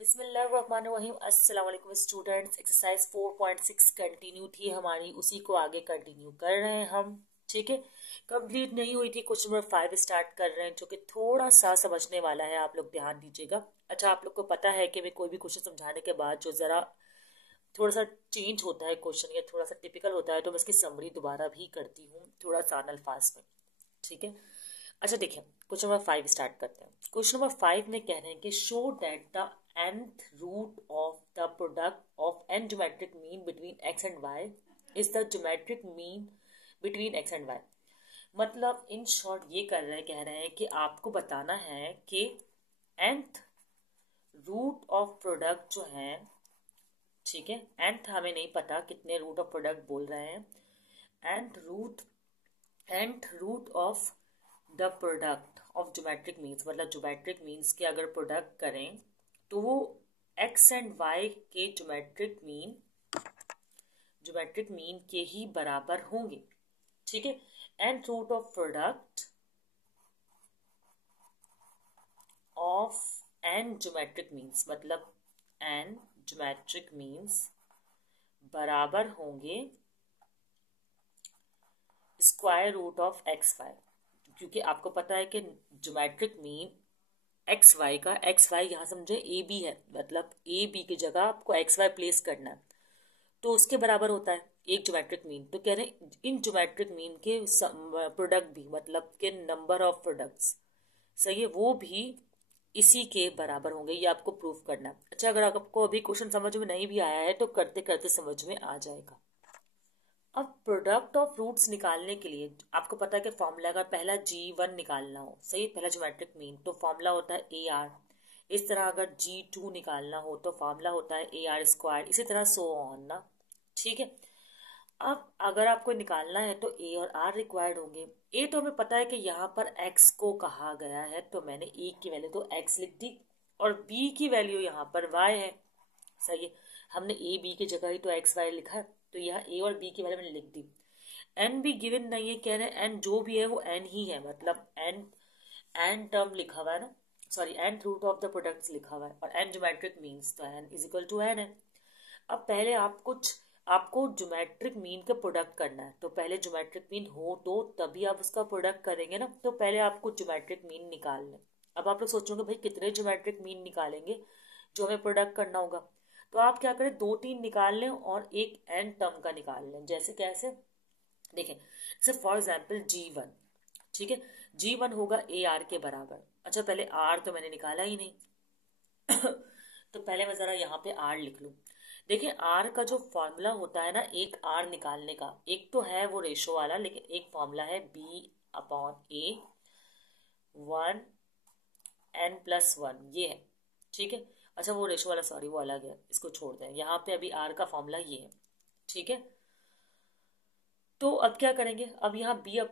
बिस्मिल्लाहिर्रहमानिर्रहीम। अस्सलाम वालेकुम स्टूडेंट्स। एक्सरसाइज 4.6 कंटिन्यू थी हमारी, उसी को आगे कंटिन्यू कर रहे हैं हम। ठीक है, कंप्लीट नहीं हुई थी। क्वेश्चन नंबर 5 स्टार्ट कर रहे हैं, जो कि थोड़ा सा समझने वाला है, आप लोग ध्यान दीजिएगा। अच्छा, आप लोग को पता है कि मैं कोई भी क्वेश्चन समझाने के बाद जो ज़रा थोड़ा सा चेंज होता है क्वेश्चन या थोड़ा सा टिपिकल होता है, तो मैं इसकी समरी दोबारा भी करती हूँ थोड़ा सा अल्फाज में। ठीक है, अच्छा देखिए, क्वेश्चन नंबर 5 स्टार्ट करते हैं। क्वेश्चन नंबर 5 में कह रहे हैं कि show that the nth root of the product of n geometric mean between x and y is the geometric mean between x and y। मतलब इन शॉर्ट ये कह रहे हैं कि आपको बताना है कि nth रूट ऑफ प्रोडक्ट जो है, ठीक है, nth हमें नहीं पता कितने रूट ऑफ प्रोडक्ट बोल रहे हैं। nth root of the product of geometric means, मतलब ज्योमेट्रिक मीन्स के अगर प्रोडक्ट करें तो वो एक्स एंड वाई के ज्योमेट्रिक मीन के ही बराबर होंगे। ठीक है, nth root of product of n geometric means, मतलब n ज्योमेट्रिक मीन्स बराबर होंगे square root of x Y, क्योंकि आपको पता है कि ज्योमेट्रिक मीन एक्स वाई का, एक्स वाई यहाँ समझे ए बी है, मतलब ए बी की जगह आपको एक्स वाई प्लेस करना है, तो उसके बराबर होता है एक ज्योमेट्रिक मीन। तो कह रहे हैं इन ज्योमेट्रिक मीन के प्रोडक्ट भी, मतलब के नंबर ऑफ प्रोडक्ट्स, सही है, वो भी इसी के बराबर होंगे। ये आपको प्रूफ करना है। अच्छा, अगर आपको अभी क्वेश्चन समझ में नहीं भी आया है तो करते करते समझ में आ जाएगा। अब प्रोडक्ट ऑफ रूट्स निकालने के लिए आपको पता है कि फॉर्मूला, अगर पहला G1 निकालना हो, सही, पहला ज्योमेट्रिक मीन, तो फॉर्मूला होता है AR। इस तरह अगर G2 निकालना हो तो फॉर्मूला होता है AR स्क्वायर, इसी तरह सो ऑन ना। ठीक है, अब अगर आपको निकालना है तो A और R रिक्वायर्ड होंगे। A तो हमें पता है कि यहाँ पर X को कहा गया है, तो मैंने A की वैल्यू तो X लिख दी, और B की वैल्यू यहाँ पर Y है। सही है, हमने ए बी की जगह ही तो एक्स वाई लिखा है, तो यहाँ ए और बी की वैल्यू मैंने लिख दी। एन भी गिवन नहीं है, कह रहे हैं एन जो भी है वो एन ही है, मतलब एन टर्म लिखा हुआ है ना, sorry N root of the products लिखा हुआ है, और एन ज्योमेट्रिक मीन्स, तो N is equal to N है। अब पहले आपको ज्योमेट्रिक मीन का प्रोडक्ट करना है, तो पहले ज्योमेट्रिक मीन हो तो तभी आप उसका प्रोडक्ट करेंगे ना, तो पहले आपको ज्योमेट्रिक मीन निकालना है। अब आप लोग सोचोगे भाई कितने ज्योमेट्रिक मीन निकालेंगे जो हमें प्रोडक्ट करना होगा, तो आप क्या करें, 2-3 निकाल लें और एक एन टर्म का निकाल लें। जैसे कैसे, देखें, जैसे फॉर एग्जाम्पल G1, ठीक है, G1 होगा AR के बराबर। अच्छा, पहले R तो मैंने निकाला ही नहीं तो पहले मैं जरा यहाँ पे R लिख लूँ। देखिए, R का जो फॉर्मूला होता है ना, एक R निकालने का, एक तो है वो रेशो वाला, लेकिन एक फॉर्मूला है B/A 1n+1, ये है। ठीक है, अच्छा वो रेशो वाला, सॉरी वो अलग है, इसको छोड़ दें। यहाँ पे अभी R का फॉर्मूला ये है। ठीक है, तो अब क्या करेंगे, अब यहाँ B/A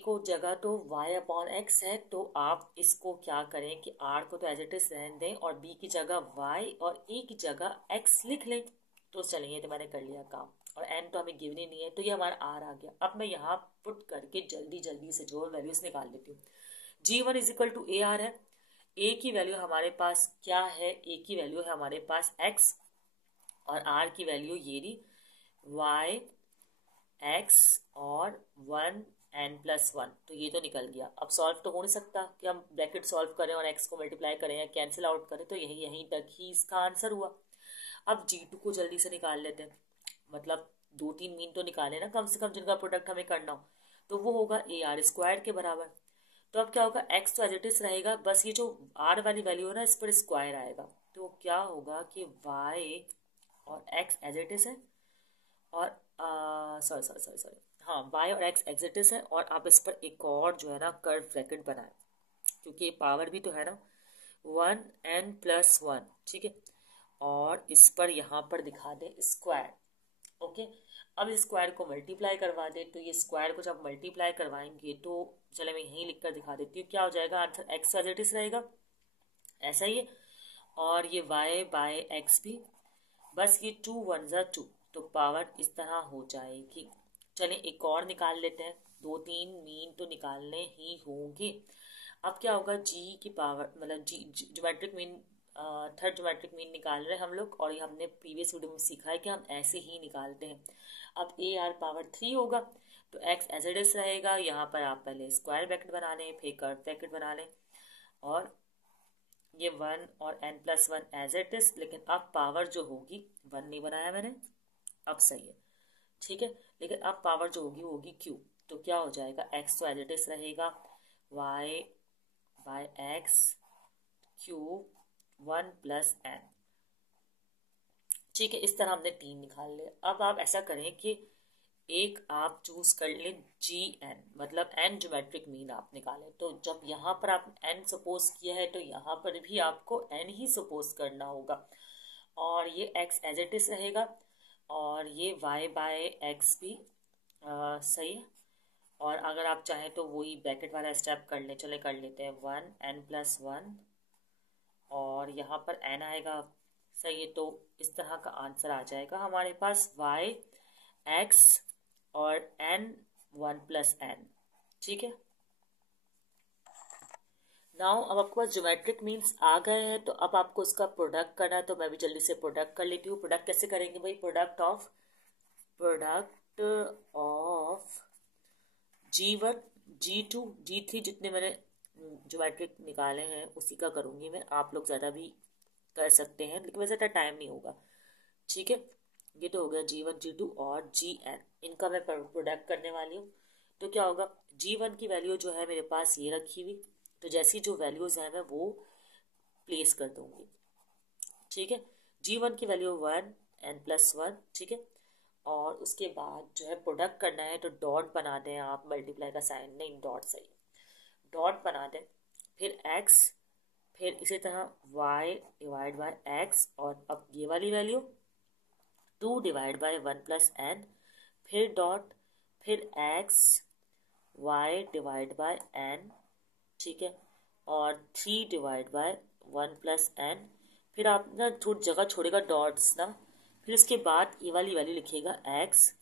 को जगह तो Y/X है, तो आप इसको क्या करें कि R को तो एज इट इज रहने दें और B की जगह Y और A की जगह X लिख लें। तो चलिए, तो मैंने कर लिया काम, और N तो हमें गिवन ही नहीं है, तो ये हमारा R आ गया। अब मैं यहाँ पुट करके जल्दी जल्दी से जो वैल्यूज निकाल लेती हूँ। G1 is equal to AR है, A की वैल्यू हमारे पास क्या है, A की वैल्यू है हमारे पास X, और R की वैल्यू ये रही Y x और 1n+1, तो ये तो निकल गया। अब सॉल्व तो हो नहीं सकता कि हम ब्रैकेट सॉल्व करें और x को मल्टीप्लाई करें या कैंसिल आउट करें, तो यहीं तक ही इसका आंसर हुआ। अब G2 को जल्दी से निकाल लेते हैं, मतलब 2-3 मीन तो निकाले ना कम से कम, जिनका प्रोडक्ट हमें करना हो, तो वो होगा AR स्क्वायर के बराबर। तो अब क्या होगा, x तो एज इट इज रहेगा, बस ये जो R वाली वैल्यू है ना, इस पर स्क्वायर आएगा, तो क्या होगा कि y और x एज इट इज है, और सॉरी सॉरी सॉरी सॉरी हाँ, y और x एग्जिटिस है, और आप इस पर एक और जो है ना कर्व ब्रैकेट बनाए, क्योंकि पावर भी तो है ना 1n+1। ठीक है, और इस पर यहाँ पर दिखा दे स्क्वायर। ओके, अब इस स्क्वायर को मल्टीप्लाई करवा दे, तो ये स्क्वायर को जब मल्टीप्लाई करवाएंगे तो चले मैं यहीं लिख कर दिखा देती हूँ, क्या हो जाएगा आंसर, x एग्जिटिस रहेगा, ऐसा ही है, और ये y/x भी, बस ये 2 1 जा 2, तो पावर इस तरह हो जाएगी। चलिए एक और निकाल लेते हैं, 2-3 मीन तो निकालने ही होंगे। अब क्या होगा, जी की पावर, मतलब G geometric mean third geometric mean निकाल रहे हैं हम लोग, और ये हमने प्रीवियस वीडियो में सीखा है कि हम ऐसे ही निकालते हैं। अब AR⁻3 होगा तो x एज इट इज रहेगा। यहाँ पर आप पहले स्क्वायर ब्रैकेट बना लें, फिर कर्व ब्रैकेट बना लें, और ये 1 और n+1 एज इट इज। लेकिन अब पावर जो होगी, 1 नहीं बनाया मैंने, अब सही है, ठीक है। लेकिन अब पावर जो होगी वो होगी q, तो क्या हो जाएगा, x तो एज इट इज रहेगा, y/x क्यूब 1+n, ठीक है। इस तरह हमने 3 निकाल लिया। अब आप ऐसा करें कि एक आप चूज कर लें GN, मतलब n ज्योमेट्रिक मीन आप निकालें। तो जब यहाँ पर आप n सपोज किया है तो यहाँ पर भी आपको n ही सपोज करना होगा, और ये x एज इट इज रहेगा, और ये y/x भी सही है। और अगर आप चाहें तो वही ब्रैकेट वाला स्टेप कर लें, चले कर लेते हैं, 1n+1, और यहाँ पर n आएगा, सही है। तो इस तरह का आंसर आ जाएगा हमारे पास y/x और n 1+n, ठीक है। नाउ अब आपके पास ज्योमेट्रिक मीन्स आ गए हैं, तो अब आपको इसका प्रोडक्ट करना है। तो मैं भी जल्दी से प्रोडक्ट कर लेती हूँ। प्रोडक्ट कैसे करेंगे भाई, product of G1 G2 G3 जितने मैंने ज्योमेट्रिक निकाले हैं उसी का करूँगी मैं। आप लोग ज़्यादा भी कर सकते हैं, लेकिन वैसे टाइम नहीं होगा, ठीक है। ये तो हो गया G1 G2 और GN, इनका मैं प्रोडक्ट करने वाली हूँ। तो क्या होगा, G1 की वैल्यू जो है मेरे पास ये रखी हुई, तो जैसी जो वैल्यूज हैं मैं वो प्लेस कर दूंगी, ठीक है। G1 की वैल्यू 1 n+1, ठीक है। और उसके बाद जो है प्रोडक्ट करना है, तो डॉट बना दें आप, मल्टीप्लाई का साइन नहीं, डॉट सही, डॉट बना दें, फिर x, फिर इसी तरह y/x, और अब ये वाली वैल्यू 2/1+n, फिर डॉट, फिर x y/n, ठीक है, और 3/1+n। फिर आप ना थोड़ी जगह छोड़ेगा डॉट्स ना, फिर उसके बाद ये वाली वैल्यू लिखिएगा x,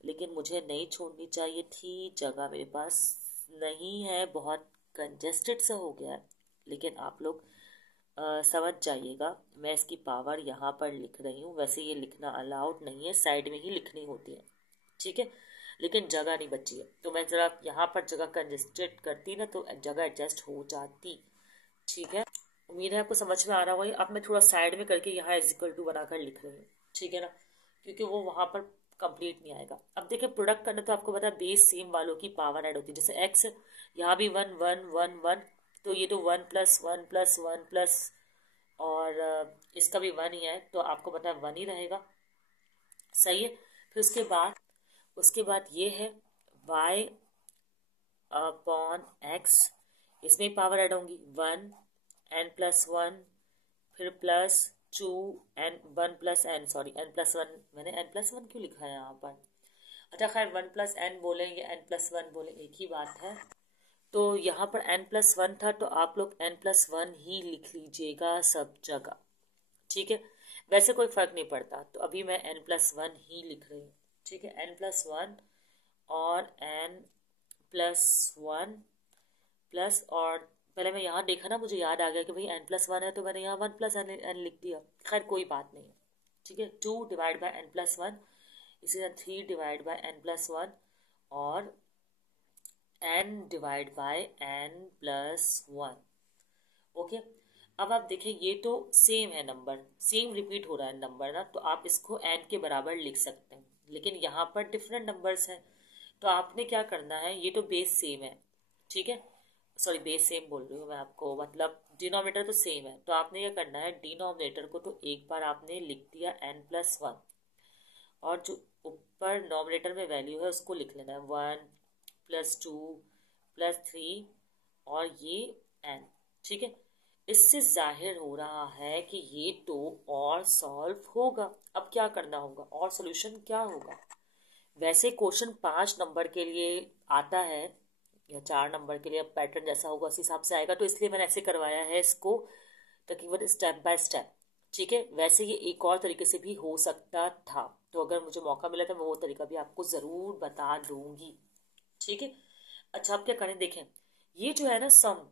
लेकिन मुझे नहीं छोड़नी चाहिए थी जगह, मेरे पास नहीं है, बहुत कंजेस्टेड सा हो गया है। लेकिन आप लोग समझ जाइएगा, मैं इसकी पावर यहाँ पर लिख रही हूँ, वैसे ये लिखना अलाउड नहीं है, साइड में ही लिखनी होती है, ठीक है। लेकिन जगह नहीं बची है, तो मैं ज़रा यहाँ पर जगह कंजेस्टेड करती ना तो जगह एडजस्ट हो जाती, ठीक है। उम्मीद है आपको समझ में आ रहा होगा। अब मैं थोड़ा साइड में करके यहाँ = बनाकर लिख रही हूँ, ठीक है ना, क्योंकि वो वहाँ पर कंप्लीट नहीं आएगा। अब देखिए प्रोडक्ट करना तो आपको पता है बेस सेम वालों की पावर ऐड होती है, जैसे x यहाँ भी 1 1 1 1, तो ये तो 1+1+1+, और इसका भी 1 ही है, तो आपको पता है 1 ही रहेगा, सही है। फिर उसके बाद ये है y/x, इसमें पावर ऐड होंगी 1 n+1, फिर +2 n 1+n, सॉरी n+1, मैंने n+1 क्यों लिखा है यहाँ पर, अच्छा खैर 1+n बोले या n+1 बोले एक ही बात है। तो यहाँ पर n+1 था, तो आप लोग n+1 ही लिख लीजिएगा सब जगह, ठीक है। वैसे कोई फर्क नहीं पड़ता, तो अभी मैं n+1 ही लिख रही हूँ, ठीक है। n+1 और n+1 प्लस, और पहले मैं यहाँ देखा ना, मुझे याद आ गया कि भाई n+1 है, तो मैंने यहाँ 1+n लिख दिया, खैर कोई बात नहीं है, ठीक है। 2/n+1, इसी तरह 3/n+1, और n/n+1, ओके। अब आप देखें ये तो सेम है नंबर, सेम रिपीट हो रहा है नंबर ना, तो आप इसको n के बराबर लिख सकते हैं, लेकिन यहाँ पर डिफरेंट नंबर्स हैं, तो आपने क्या करना है, ये तो बेस सेम है, ठीक है, सॉरी बेस सेम बोल रही हूँ मैं आपको, मतलब डिनोमिनेटर तो सेम है, तो आपने क्या करना है, डिनोमिनेटर को तो एक बार आपने लिख दिया n+1, और जो ऊपर नोमिनेटर में वैल्यू है उसको लिख लेना है 1 +2 +3 और ये n, ठीक है। इससे जाहिर हो रहा है कि ये तो और सॉल्व होगा। अब क्या करना होगा, और सोल्यूशन क्या होगा, वैसे क्वेश्चन 5 नंबर के लिए आता है या 4 नंबर के लिए, अब पैटर्न जैसा होगा उस हिसाब से आएगा, तो इसलिए मैंने ऐसे करवाया है इसको तकरीबन स्टेप बाय स्टेप, ठीक है। वैसे ये एक और तरीके से भी हो सकता था, तो अगर मुझे मौका मिला तो मैं वो तरीका भी आपको ज़रूर बता दूंगी, ठीक है। अच्छा आप क्या करें, देखें ये जो है ना सम,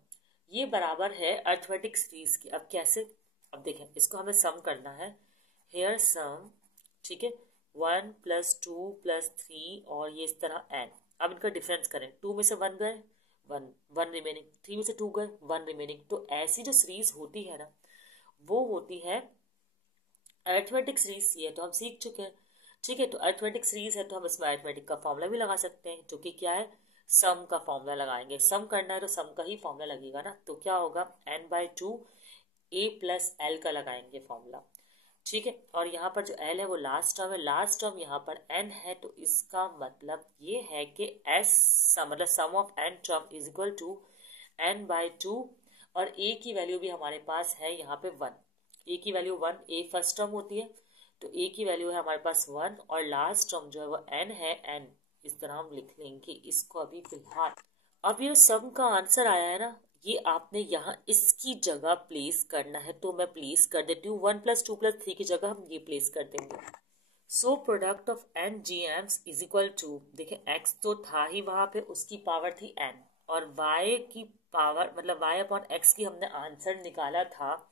ये बराबर है अर्थमेटिक सीरीज की। अब कैसे, अब देखें इसको हमें सम करना है, हेयर सम, ठीक है, 1 + 2 + 3 और ये इस तरह n। अब इनका डिफरेंस करें, 2 में से 1 गए, 1 रिमेनिंग, 3 में से 2 गए, 1 रिमेनिंग। तो ऐसी जो सीरीज होती है ना वो होती है अरिथमेटिक सीरीज। ये तो हम सीख चुके हैं, ठीक है। तो अरिथमेटिक सीरीज है तो हम इसमें अरिथमेटिक का फॉर्मूला भी लगा सकते हैं, जो कि क्या है, सम का फॉर्मूला लगाएंगे। सम करना है तो सम का ही फॉर्मूला लगेगा ना, तो क्या होगा, n/2 a + l का लगाएंगे फॉर्मूला, ठीक है। और यहाँ पर जो l है वो लास्ट टर्म है, लास्ट टर्म यहाँ पर n है, तो इसका मतलब ये है कि s मतलब sum of n term is equal to n/2, और a की वैल्यू भी हमारे पास है यहाँ पे 1। a की वैल्यू 1, a फर्स्ट टर्म होती है, तो a की वैल्यू है हमारे पास 1, और लास्ट टर्म जो है वो n है, n इस तरह हम लिख लेंगे इसको अभी फिलहाल। अब ये सम का आंसर आया है ना, ये आपने यहाँ इसकी जगह प्लेस करना है, तो मैं प्लेस कर देती हूँ, 1 + 2 + 3 की जगह हम ये प्लेस कर देंगे। So product of n GMs is equal to, देखिए x तो था ही वहां पे, उसकी पावर थी n, और y की पावर मतलब y/x की हमने आंसर निकाला था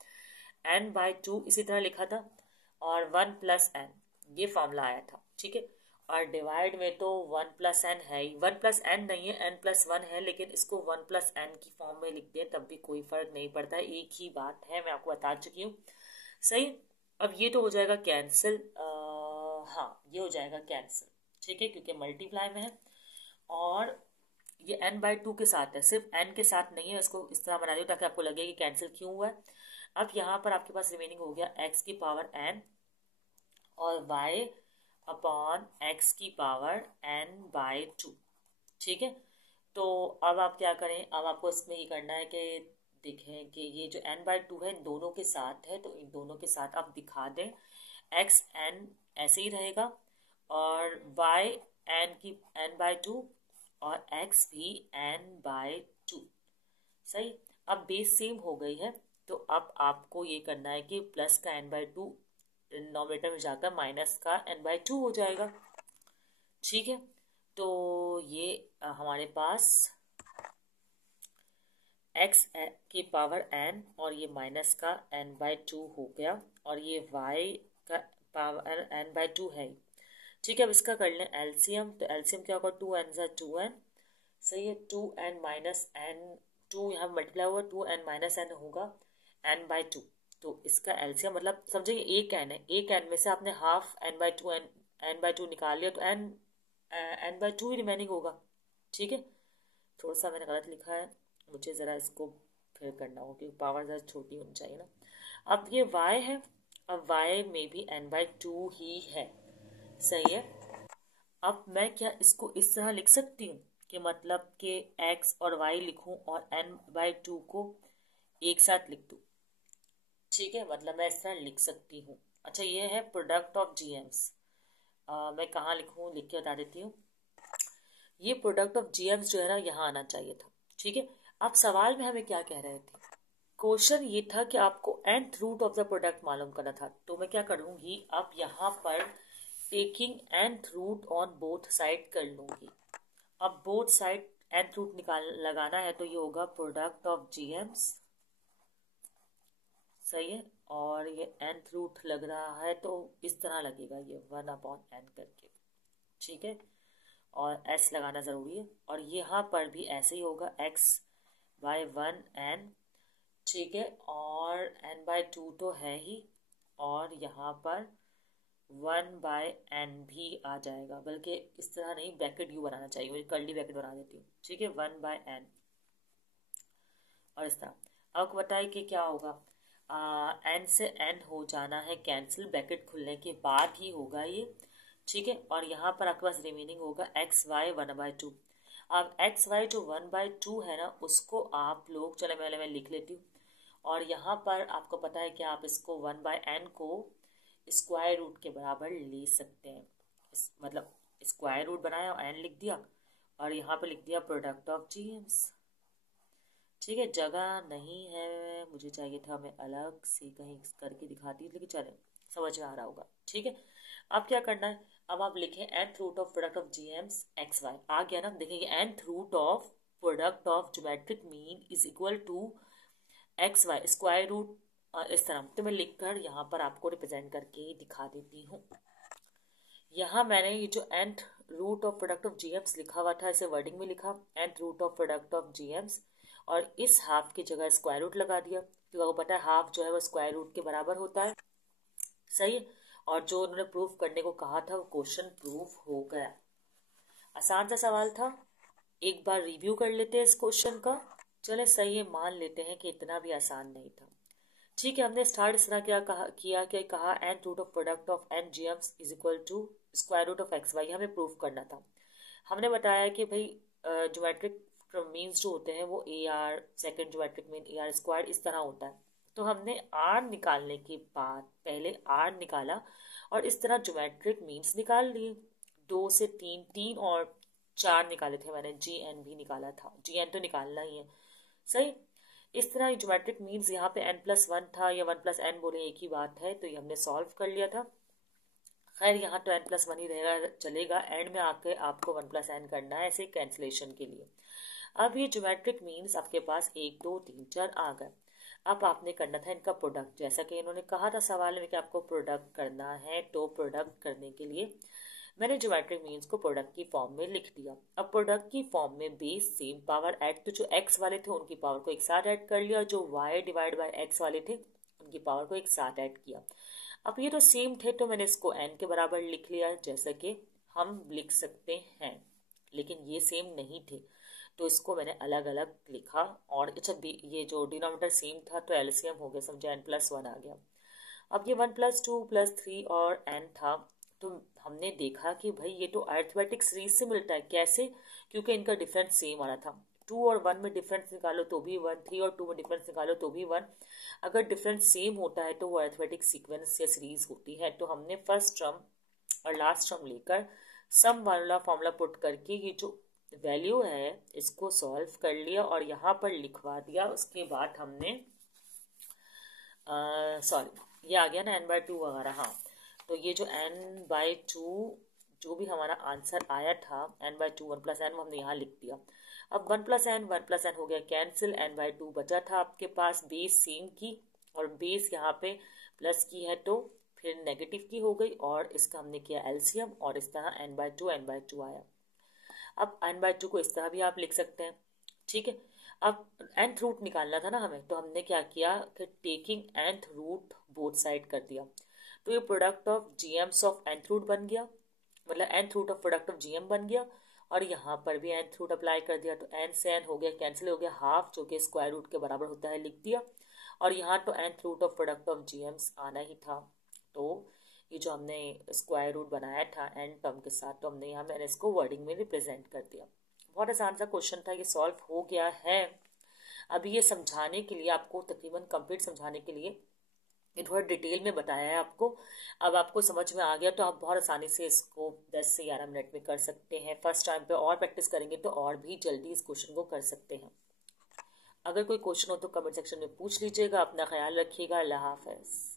n/2, इसी तरह लिखा था, और 1 + n ये फॉर्मूला आया था, ठीक है। और डिवाइड में तो 1 + n है ही, 1 + n नहीं है, n + 1 है, लेकिन इसको 1 + n की फॉर्म में लिख दिया तब भी कोई फर्क नहीं पड़ता है, एक ही बात है, मैं आपको बता चुकी हूँ, सही। अब ये तो हो जाएगा कैंसिल, हाँ ये हो जाएगा कैंसिल, ठीक है, क्योंकि मल्टीप्लाई में है, और ये n/2 के साथ है, सिर्फ n के साथ नहीं है। इसको इस तरह बना दियो ताकि आपको लगे कि कैंसिल क्यों हुआ है। अब यहाँ पर आपके पास रिमेनिंग हो गया x की पावर n और y/x की पावर n/2, ठीक है। तो अब आप क्या करें, अब आपको इसमें ये करना है कि देखें कि ये जो n/2 है इन दोनों के साथ है, तो इन दोनों के साथ आप दिखा दें, x n ऐसे ही रहेगा, और y n/2 और x भी n/2, सही। अब बेस सेम हो गई है, तो अब आपको ये करना है कि प्लस का n/2 डिनोमिनेटर में जाकर माइनस का n/2 हो जाएगा, ठीक है। तो ये हमारे पास x की पावर n और ये माइनस का n/2 हो गया, और ये y का पावर n/2 है, ठीक है। अब इसका कर लें एलसीएम, तो एलसीएम क्या होगा, 2n = 2n, सही है, 2n - n, 2 यहाँ मल्टीप्लाई हुआ, 2n - n होगा n/2, तो इसका एलसीएम मतलब समझिए एक n है, एक n में से आपने हाफ n/2 निकाल लिया, तो n/2 ही रिमेनिंग होगा, ठीक है। थोड़ा सा मैंने गलत लिखा है, मुझे ज़रा इसको फिर करना होगा क्योंकि पावर ज़रा छोटी होनी चाहिए ना। अब ये y है, अब y में भी n/2 ही है, सही है। अब मैं क्या इसको इस तरह लिख सकती हूँ कि मतलब कि x और y लिखूं और n/2 को एक साथ लिख दूँ, ठीक है, मतलब मैं इस तरह लिख सकती हूँ। अच्छा ये है प्रोडक्ट ऑफ GMs, मैं कहाँ लिखूँ, लिख के बता देती हूँ। ये प्रोडक्ट ऑफ GMs जो है ना यहाँ आना चाहिए था, ठीक है। अब सवाल में हमें क्या कह रहे थे, क्वेश्चन ये था कि आपको nth root of the product मालूम करना था, तो मैं क्या करूँगी, अब यहाँ पर taking nth root on both side कर लूँगी। अब बोथ साइड nth रूट लगाना है, तो ये होगा प्रोडक्ट ऑफ GMs, सही है, और ये nth रूट लग रहा है तो इस तरह लगेगा, ये 1/n करके, ठीक है, और s लगाना ज़रूरी है, और यहाँ पर भी ऐसे ही होगा x/1n, ठीक है, और n/2 तो है ही, और यहाँ पर 1/n भी आ जाएगा, बल्कि इस तरह नहीं, ब्रैकेट यू बनाना चाहिए, मुझे कर्ली ब्रैकेट बना देती हूँ, ठीक है, 1/n, और इस तरह। अब बताइए कि क्या होगा, n से n हो जाना है कैंसिल, ब्रैकेट खुलने के बाद ही होगा ये, ठीक है। और यहाँ पर आपके पास रिमेनिंग होगा xy 1/2। अब xy जो 1/2 है ना, उसको आप लोग, चलो पहले मैं लिख लेती हूँ, और यहाँ पर आपको पता है कि आप इसको 1/n को स्क्वायर रूट के बराबर ले सकते हैं, मतलब स्क्वायर रूट बनाया और n लिख दिया, और यहाँ पे लिख दिया प्रोडक्ट ऑफ GMs, ठीक है। जगह नहीं है, मुझे चाहिए था मैं अलग से कहीं करके दिखाती, लेकिन चले समझ में आ रहा होगा, ठीक है। अब क्या करना है, अब आप लिखें nth root of product of GMs xy, आ गया ना, देखेंगे nth root of product of geometric mean is equal to xy square root इस तरह। तो मैं लिखकर यहाँ पर आपको रिप्रेजेंट करके दिखा देती हूँ। यहाँ मैंने ये जो nth root of product of GMs लिखा हुआ था, इसे वर्डिंग में लिखा nth root of product of GMs, और इस हाफ की जगह स्क्वायर रूट लगा दिया, क्योंकि आपको पता है हाफ जो है वो स्क्वायर रूट के बराबर होता है। सही है। और जो उन्होंने प्रूफ करने को कहा था वो क्वेश्चन प्रूफ हो गया। आसान सा सवाल था, एक बार रिव्यू कर लेते हैं इस क्वेश्चन का। चले सही है, मान लेते हैं कि इतना भी आसान नहीं था। ठीक है, हमने स्टार्ट इस तरह कहा n root of product of n GMs is equal to square root of x y, हमें प्रूफ करना था। हमने बताया कि भाई ज्योमेट्रिक मीन्स जो होते हैं वो A R, second geometric mean A R square, इस तरह होता है। तो हमने आर निकालने के बाद पहले आर निकाला और इस तरह ज्योमेट्रिक मीन्स निकाल लिए। 2 से 3, 3 और 4 निकाले थे मैंने, जी एन भी निकाला था, जी एन तो निकालना ही है। सही। इस तरह ज्योमेट्रिक मीन्स यहाँ पे n+1 था या 1+n बोले एक ही बात है, तो ये हमने सॉल्व कर लिया था। खैर यहाँ तो n+1 ही रहेगा, चलेगा। एंड में आके आपको 1+n करना है ऐसे कैंसिलेशन के लिए। अब ये ज्योमेट्रिक मीन्स आपके पास 1 2 3 4 आ गए। अब आपने करना था इनका प्रोडक्ट, जैसा कि इन्होंने कहा था सवाल में कि आपको प्रोडक्ट करना है। तो प्रोडक्ट करने के लिए मैंने ज्योमेट्रिक मीन्स को प्रोडक्ट की फॉर्म में लिख दिया। अब प्रोडक्ट की फॉर्म में बेस सेम पावर ऐड, तो जो एक्स वाले थे उनकी पावर को एक साथ ऐड कर लिया, जो वाई डिवाइड बाय एक्स वाले थे उनकी पावर को एक साथ ऐड किया। अब ये तो सेम थे तो मैंने इसको एन के बराबर लिख लिया, जैसा कि हम लिख सकते हैं, लेकिन ये सेम नहीं थे तो इसको मैंने अलग अलग लिखा। और अच्छा, ये जो डिनोमिनेटर सेम था तो एलसीएम हो गया, समझे, n+1 आ गया। अब ये 1+2+3 और n था, तो हमने देखा कि भाई ये तो अरिथमेटिक सीरीज से मिलता है। कैसे? क्योंकि इनका डिफरेंस सेम आ रहा था। 2 और 1 में डिफरेंस निकालो तो भी 1, 3 और 2 में डिफरेंस निकालो तो भी 1। अगर डिफरेंस सेम होता है तो वो अरिथमेटिक सीक्वेंस या सीरीज होती है। तो हमने फर्स्ट टर्म और लास्ट टर्म लेकर सम वाला फॉर्मूला पुट करके ये जो वैल्यू है इसको सॉल्व कर लिया और यहाँ पर लिखवा दिया। उसके बाद हमने सॉरी ये आ गया ना n/2 वगैरह। हाँ, तो ये जो n/2 जो भी हमारा आंसर आया था n/2 1+n, वो हमने यहाँ लिख दिया। अब 1+n हो गया कैंसिल, n/2 बचा था आपके पास। बेस सेम की और बेस यहाँ पे प्लस की है तो फिर नेगेटिव की हो गई, और इसका हमने किया एलसीएम और इस तरह n/2 आया। अब n/2 को इस तरह भी आप लिख सकते हैं। ठीक है। अब nth रूट निकालना था ना हमें, तो हमने क्या किया कि taking nth root both side कर दिया। तो ये product of GMs of nth root बन गया, मतलब nth root of product of GM बन गया। और यहाँ पर भी nth रूट अप्लाई कर दिया, तो n से n हो गया कैंसिल, हो गया हाफ जो कि स्क्वायर रूट के बराबर होता है, लिख दिया। और यहाँ तो nth root of product of GMs आना ही था, तो ये जो हमने स्क्वायर रूट बनाया था एन टर्म के साथ, तो हमने यहाँ मैंने इसको वर्डिंग में रिप्रेजेंट कर दिया। बहुत आसान सा क्वेश्चन था, ये सॉल्व हो गया है। अभी ये समझाने के लिए आपको, तकरीबन कंप्लीट समझाने के लिए ये थोड़ा डिटेल में बताया है आपको। अब आपको समझ में आ गया तो आप बहुत आसानी से इसको 10 से 11 मिनट में कर सकते हैं। फर्स्ट टाइम पे और प्रैक्टिस करेंगे तो और भी जल्दी इस क्वेश्चन को कर सकते हैं। अगर कोई क्वेश्चन हो तो कमेंट सेक्शन में पूछ लीजिएगा। अपना ख्याल रखिएगा। अल्लाह हाफ़िज़।